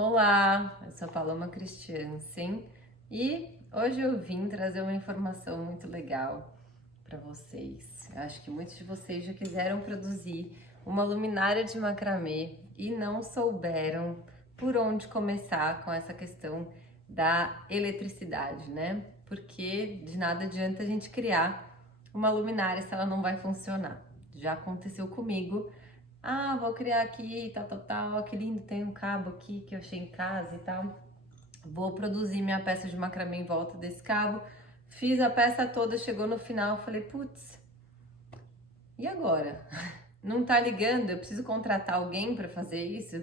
Olá, eu sou a Paloma Christiansen e hoje eu vim trazer uma informação muito legal para vocês. Eu acho que muitos de vocês já quiseram produzir uma luminária de macramê e não souberam por onde começar com essa questão da eletricidade, né? Porque de nada adianta a gente criar uma luminária se ela não vai funcionar. Já aconteceu comigo. Ah, vou criar aqui, tal, tal, tal, que lindo, tem um cabo aqui que eu achei em casa e tal. Vou produzir minha peça de macramê em volta desse cabo. Fiz a peça toda, chegou no final, falei, putz, e agora? Não tá ligando, eu preciso contratar alguém para fazer isso?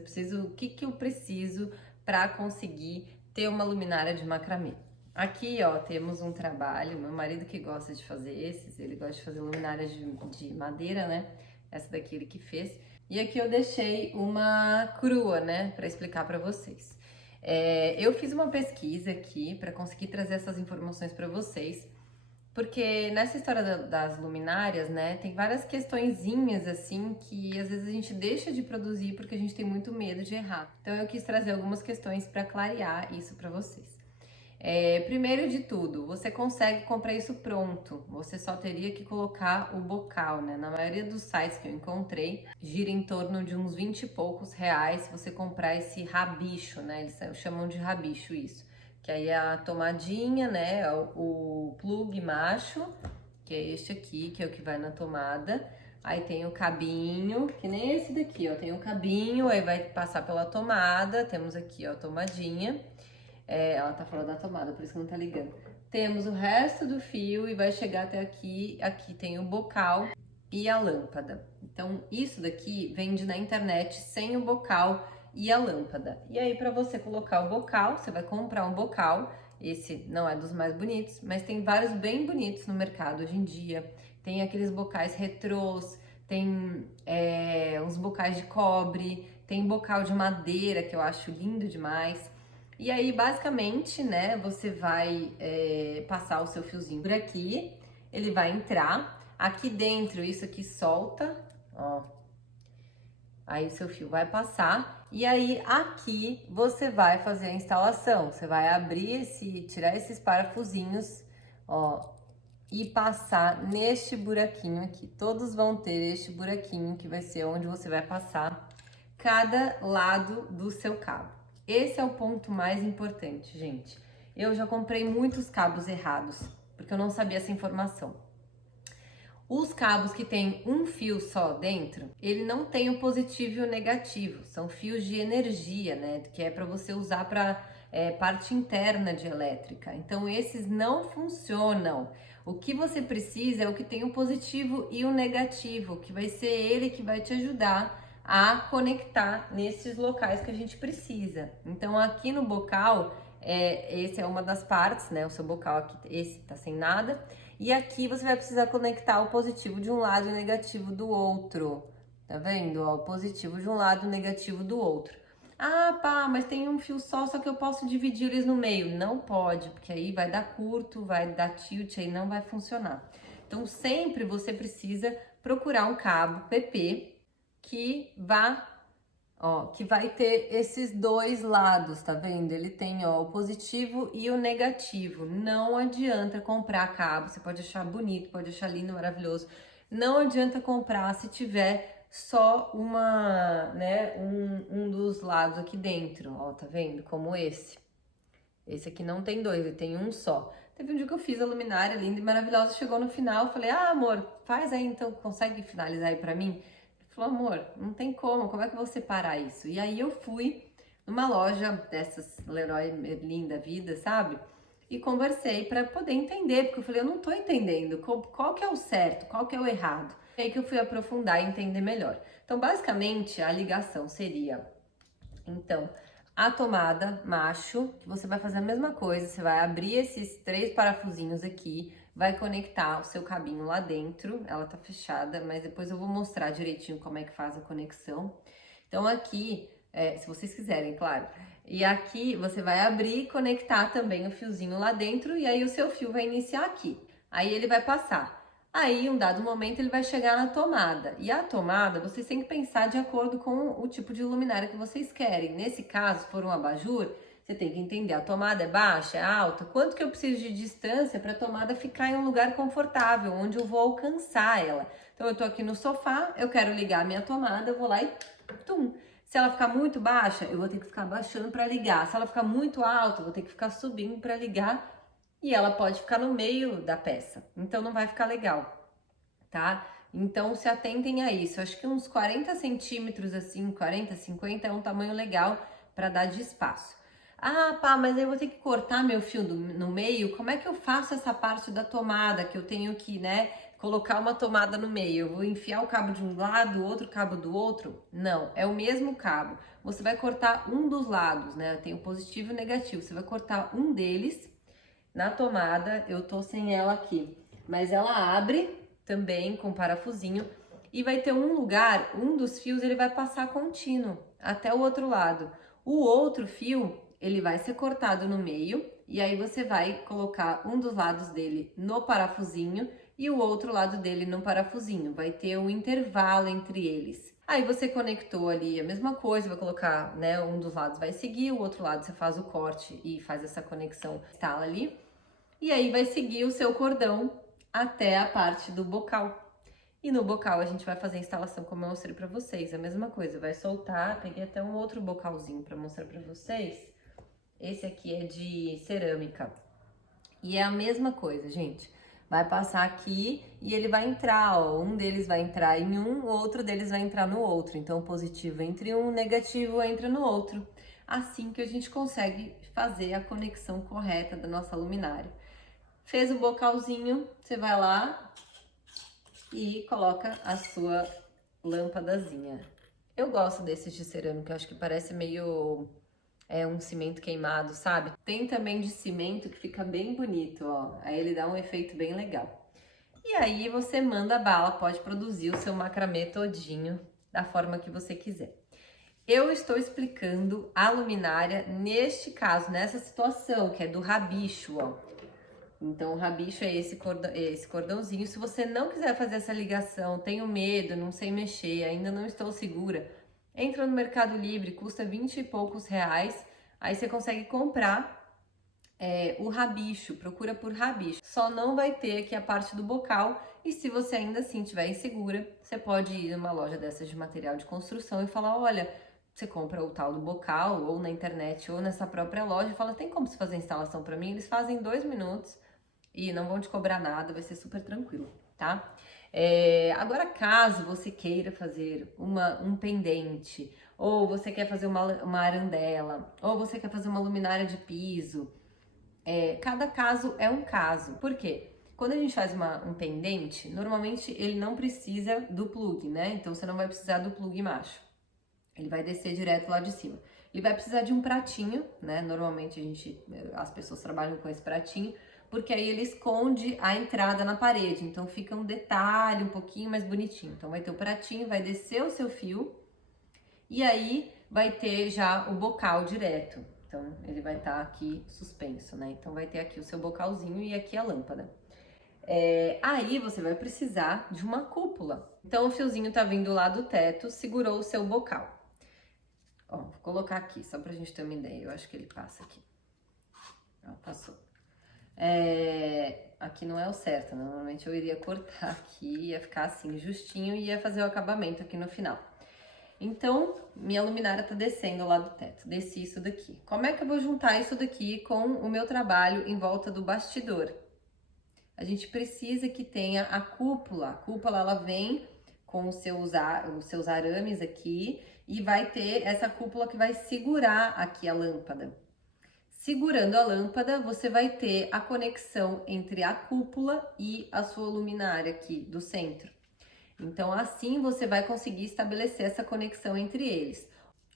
O que que eu preciso para conseguir ter uma luminária de macramê? Aqui, ó, temos um trabalho, meu marido que gosta de fazer esses, ele gosta de fazer luminárias de madeira, né? Essa daqui ele que fez. E aqui eu deixei uma crua, né, para explicar para vocês. Eu fiz uma pesquisa aqui para conseguir trazer essas informações para vocês, porque nessa história das luminárias, né, tem várias questõezinhas assim que às vezes a gente deixa de produzir porque a gente tem muito medo de errar. Então eu quis trazer algumas questões para clarear isso para vocês. Primeiro de tudo, você consegue comprar isso pronto, você só teria que colocar o bocal, né? Na maioria dos sites que eu encontrei, gira em torno de uns 20 e poucos reais se você comprar esse rabicho, né? Eles chamam de rabicho isso, que aí é a tomadinha, né? O plug macho, que é este aqui, que é o que vai na tomada. Aí tem o cabinho, que nem esse daqui, ó, tem o cabinho, aí vai passar pela tomada, temos aqui, ó, a tomadinha. Ela tá fora da tomada, por isso que não tá ligando. Temos o resto do fio e vai chegar até aqui. Aqui tem o bocal e a lâmpada. Então, isso daqui vende na internet sem o bocal e a lâmpada. E aí, para você colocar o bocal, você vai comprar um bocal. Esse não é dos mais bonitos, mas tem vários bem bonitos no mercado hoje em dia. Tem aqueles bocais retrôs, tem uns bocais de cobre, tem bocal de madeira, que eu acho lindo demais. E aí, basicamente, né, você vai passar o seu fiozinho por aqui, ele vai entrar, aqui dentro isso aqui solta, ó, aí o seu fio vai passar, e aí aqui você vai fazer a instalação, você vai abrir tirar esses parafusinhos, ó, e passar neste buraquinho aqui, todos vão ter este buraquinho que vai ser onde você vai passar cada lado do seu cabo. Esse é o ponto mais importante, gente. Eu já comprei muitos cabos errados, porque eu não sabia essa informação. Os cabos que tem um fio só dentro, ele não tem o positivo e o negativo. São fios de energia, né? Que é para você usar para parte interna de elétrica. Então esses não funcionam. O que você precisa é o que tem o positivo e o negativo, que vai ser ele que vai te ajudar a conectar nesses locais que a gente precisa. Então aqui no bocal, esse é uma das partes, né? O seu bocal aqui, esse tá sem nada. E aqui você vai precisar conectar o positivo de um lado e o negativo do outro. Tá vendo? Ó, o positivo de um lado e o negativo do outro. Ah, pá, mas tem um fio só que eu posso dividir eles no meio. Não pode, porque aí vai dar curto, vai dar tilt, aí não vai funcionar. Então sempre você precisa procurar um cabo PP que vai ter esses dois lados, tá vendo? Ele tem, ó, o positivo e o negativo. Não adianta comprar cabo, você pode achar bonito, pode achar lindo, maravilhoso. Não adianta comprar se tiver só um dos lados aqui dentro, ó, tá vendo? Como esse. Esse aqui não tem dois, ele tem um só. Teve um dia que eu fiz a luminária linda e maravilhosa, chegou no final, eu falei, ah, amor, faz aí então, consegue finalizar aí pra mim? Ele falou, amor, não tem como é que eu vou separar isso? E aí eu fui numa loja dessas Leroy Merlin da vida, sabe? E conversei pra poder entender, porque eu falei, eu não tô entendendo qual que é o certo, qual que é o errado. E aí que eu fui aprofundar e entender melhor. Então, basicamente, a ligação seria, então, a tomada macho, que você vai fazer a mesma coisa, você vai abrir esses 3 parafusinhos aqui, vai conectar o seu cabinho lá dentro, ela tá fechada, mas depois eu vou mostrar direitinho como é que faz a conexão. Então aqui, se vocês quiserem, claro, e aqui você vai abrir e conectar também o fiozinho lá dentro, e aí o seu fio vai iniciar aqui, aí ele vai passar. Aí, em um dado momento, ele vai chegar na tomada. E a tomada, vocês têm que pensar de acordo com o tipo de luminária que vocês querem. Nesse caso, se for um abajur, você tem que entender, a tomada é baixa, é alta, quanto que eu preciso de distância para a tomada ficar em um lugar confortável, onde eu vou alcançar ela. Então, eu tô aqui no sofá, eu quero ligar a minha tomada, eu vou lá e tum. Se ela ficar muito baixa, eu vou ter que ficar baixando para ligar. Se ela ficar muito alta, eu vou ter que ficar subindo para ligar. E ela pode ficar no meio da peça, então não vai ficar legal, tá? Então se atentem a isso. Eu acho que uns 40 centímetros assim, 40, 50 é um tamanho legal para dar de espaço. Ah, pá, mas eu vou ter que cortar meu fio no meio. Como é que eu faço essa parte da tomada que eu tenho que, né, colocar uma tomada no meio? Eu vou enfiar o cabo de um lado, o outro cabo do outro? Não, é o mesmo cabo. Você vai cortar um dos lados, né? Tem o positivo e o negativo. Você vai cortar um deles na tomada. Eu tô sem ela aqui, mas ela abre também com parafusinho e vai ter um lugar, um dos fios ele vai passar contínuo até o outro lado. O outro fio, ele vai ser cortado no meio e aí você vai colocar um dos lados dele no parafusinho e o outro lado dele no parafusinho. Vai ter um intervalo entre eles. Aí você conectou ali a mesma coisa, vai colocar, né, um dos lados vai seguir, o outro lado você faz o corte e faz essa conexão, instala ali. E aí vai seguir o seu cordão até a parte do bocal. E no bocal a gente vai fazer a instalação como eu mostrei pra vocês, a mesma coisa, vai soltar, peguei até um outro bocalzinho pra mostrar pra vocês. Esse aqui é de cerâmica. E é a mesma coisa, gente. Vai passar aqui e ele vai entrar, ó, um deles vai entrar em um, o outro deles vai entrar no outro. Então, positivo entre um, negativo entra no outro. Assim que a gente consegue fazer a conexão correta da nossa luminária. Fez o bocalzinho, você vai lá e coloca a sua lâmpadazinha. Eu gosto desses de cerâmica, eu acho que parece meio um cimento queimado, sabe? Tem também de cimento que fica bem bonito, ó. Aí ele dá um efeito bem legal. E aí você manda bala, pode produzir o seu macramê todinho da forma que você quiser. Eu estou explicando a luminária neste caso, nessa situação, que é do rabicho, ó. Então, o rabicho é esse cordãozinho. Se você não quiser fazer essa ligação, tenho medo, não sei mexer, ainda não estou segura, entra no Mercado Livre, custa 20 e poucos reais. Aí você consegue comprar o rabicho, procura por rabicho. Só não vai ter aqui a parte do bocal. E se você ainda assim estiver insegura, você pode ir numa loja dessas de material de construção e falar, olha, você compra o tal do bocal, ou na internet, ou nessa própria loja, e fala, tem como você fazer a instalação para mim? Eles fazem em 2 minutos. E não vão te cobrar nada, vai ser super tranquilo, tá? Agora, caso você queira fazer um pendente, ou você quer fazer uma arandela, ou você quer fazer uma luminária de piso, cada caso é um caso. Por quê? Quando a gente faz um pendente, normalmente ele não precisa do plug, né? Então você não vai precisar do plug macho. Ele vai descer direto lá de cima. Ele vai precisar de um pratinho, né? Normalmente as pessoas trabalham com esse pratinho, porque aí ele esconde a entrada na parede, então fica um detalhe um pouquinho mais bonitinho. Então vai ter o pratinho, vai descer o seu fio e aí vai ter já o bocal direto. Então ele vai estar aqui suspenso, né? Então vai ter aqui o seu bocalzinho e aqui a lâmpada. Aí você vai precisar de uma cúpula. Então o fiozinho tá vindo lá do teto, segurou o seu bocal. Ó, vou colocar aqui, só pra gente ter uma ideia. Eu acho que ele passa aqui. Ó, passou. Aqui não é o certo, normalmente eu iria cortar aqui, ia ficar assim justinho e ia fazer o acabamento aqui no final. Então, minha luminária tá descendo lá do teto, desci isso daqui. Como é que eu vou juntar isso daqui com o meu trabalho em volta do bastidor? A gente precisa que tenha a cúpula ela vem com os seus arames aqui e vai ter essa cúpula que vai segurar aqui a lâmpada. Segurando a lâmpada, você vai ter a conexão entre a cúpula e a sua luminária aqui do centro. Então, assim você vai conseguir estabelecer essa conexão entre eles.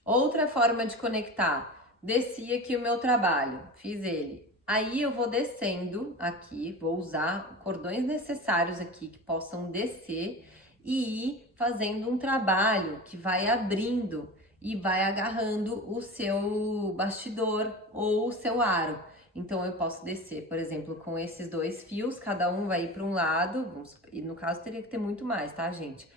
Outra forma de conectar, desci aqui o meu trabalho, fiz ele. Aí eu vou descendo aqui, vou usar cordões necessários aqui que possam descer e ir fazendo um trabalho que vai abrindo e vai agarrando o seu bastidor ou o seu aro. Então eu posso descer, por exemplo, com esses 2 fios, cada um vai ir para um lado, e no caso teria que ter muito mais, tá, gente?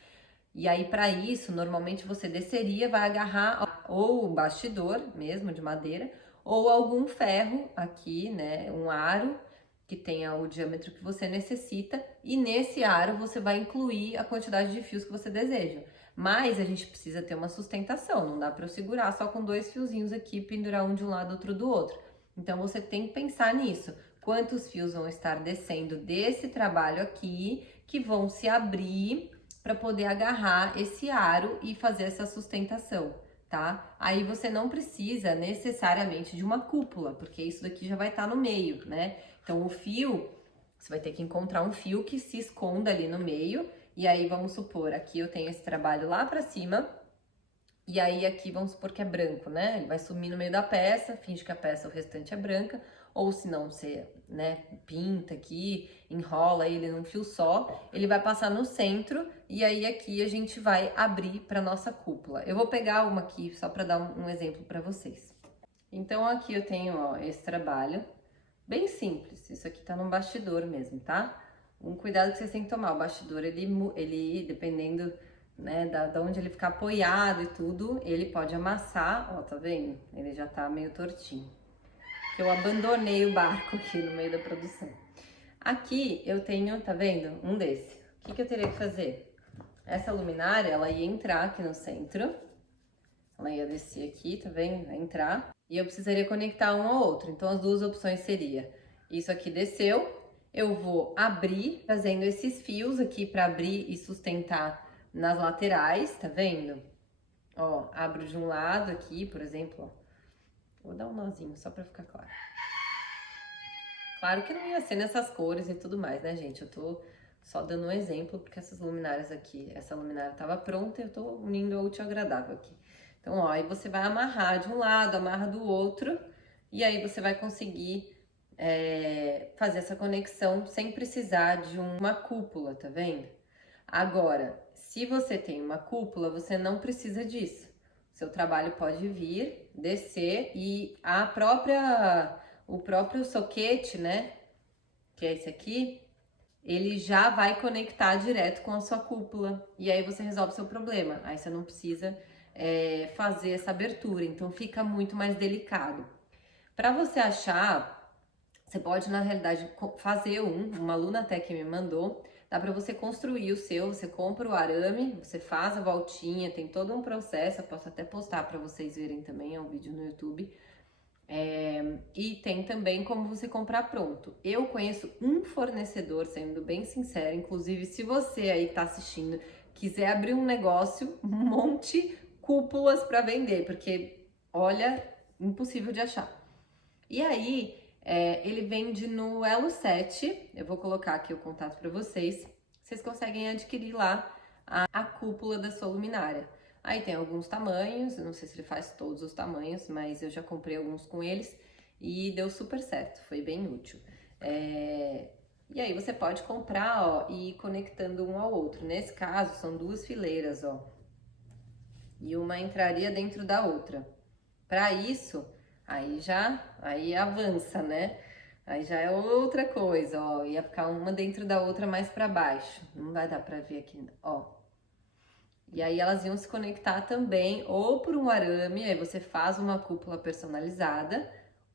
E aí, para isso, normalmente você desceria, vai agarrar ou o bastidor mesmo de madeira, ou algum ferro aqui, né? Um aro que tenha o diâmetro que você necessita, e nesse aro você vai incluir a quantidade de fios que você deseja. Mas a gente precisa ter uma sustentação, não dá para eu segurar só com 2 fiozinhos aqui, pendurar um de um lado, outro do outro. Então você tem que pensar nisso. Quantos fios vão estar descendo desse trabalho aqui, que vão se abrir para poder agarrar esse aro e fazer essa sustentação, tá? Aí você não precisa necessariamente de uma cúpula, porque isso daqui já vai estar no meio, né? Então o fio, você vai ter que encontrar um fio que se esconda ali no meio, e aí vamos supor, aqui eu tenho esse trabalho lá para cima, e aí aqui vamos supor que é branco, né? Ele vai sumir no meio da peça, finge que a peça, o restante é branca, ou se não, você, né, pinta aqui, enrola ele num fio só, ele vai passar no centro e aí aqui a gente vai abrir para nossa cúpula. Eu vou pegar uma aqui só para dar um exemplo para vocês. Então aqui eu tenho, ó, esse trabalho, bem simples, isso aqui tá num bastidor mesmo, tá? Um cuidado que vocês têm que tomar, o bastidor, ele dependendo, né, da onde ele ficar apoiado e tudo, ele pode amassar, ó, tá vendo? Ele já tá meio tortinho. Que eu abandonei o barco aqui no meio da produção. Aqui eu tenho, tá vendo? Um desse. O que eu teria que fazer? Essa luminária, ela ia entrar aqui no centro. Ela ia descer aqui, tá vendo? Vai entrar. E eu precisaria conectar um ao outro. Então as duas opções seria: isso aqui desceu, eu vou abrir, fazendo esses fios aqui para abrir e sustentar nas laterais, tá vendo? Ó, abro de um lado aqui, por exemplo, ó. Vou dar um nozinho só pra ficar claro. Claro que não ia ser nessas cores e tudo mais, né, gente? Eu tô só dando um exemplo, porque essas luminárias aqui, essa luminária tava pronta e eu tô unindo ao útil ao agradável aqui. Então, ó, aí você vai amarrar de um lado, amarra do outro, e aí você vai conseguir fazer essa conexão sem precisar de uma cúpula, tá vendo? Agora, se você tem uma cúpula, você não precisa disso. Seu trabalho pode vir, descer e o próprio soquete, né, que é esse aqui, ele já vai conectar direto com a sua cúpula e aí você resolve o seu problema. Aí você não precisa fazer essa abertura, então fica muito mais delicado. Para você achar, você pode na realidade fazer uma aluna até que me mandou. Dá para você construir o seu, você compra o arame, você faz a voltinha, tem todo um processo, eu posso até postar para vocês verem também, é um vídeo no YouTube. E tem também como você comprar pronto. Eu conheço um fornecedor, sendo bem sincera, inclusive se você aí tá assistindo, quiser abrir um negócio, monte cúpulas para vender, porque olha, impossível de achar. E aí, ele vende no Elo 7, eu vou colocar aqui o contato para vocês, vocês conseguem adquirir lá a cúpula da sua luminária. Aí tem alguns tamanhos, eu não sei se ele faz todos os tamanhos, mas eu já comprei alguns com eles e deu super certo, foi bem útil. E aí você pode comprar, ó, e ir conectando um ao outro. Nesse caso, são 2 fileiras, ó, e uma entraria dentro da outra. Para isso, aí avança, né? Aí já é outra coisa, ó, ia ficar uma dentro da outra mais para baixo. Não vai dar para ver aqui, ó. E aí elas iam se conectar também ou por um arame, aí você faz uma cúpula personalizada,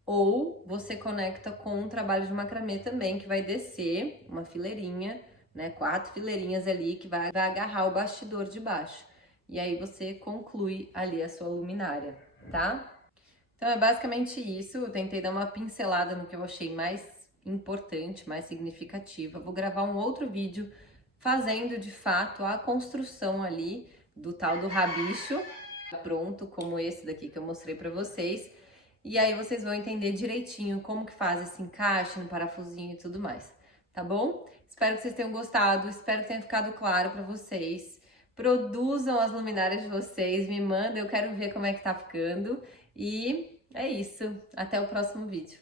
ou você conecta com um trabalho de macramê também, que vai descer uma fileirinha, né, 4 fileirinhas ali, que vai agarrar o bastidor de baixo. E aí você conclui ali a sua luminária, tá? Então é basicamente isso, eu tentei dar uma pincelada no que eu achei mais importante, mais significativa. Vou gravar um outro vídeo fazendo de fato a construção ali do tal do rabicho, pronto, como esse daqui que eu mostrei pra vocês. E aí vocês vão entender direitinho como que faz esse encaixe no parafusinho e tudo mais, tá bom? Espero que vocês tenham gostado, espero que tenha ficado claro pra vocês. Produzam as luminárias de vocês, me mandem, eu quero ver como é que tá ficando. E é isso, até o próximo vídeo.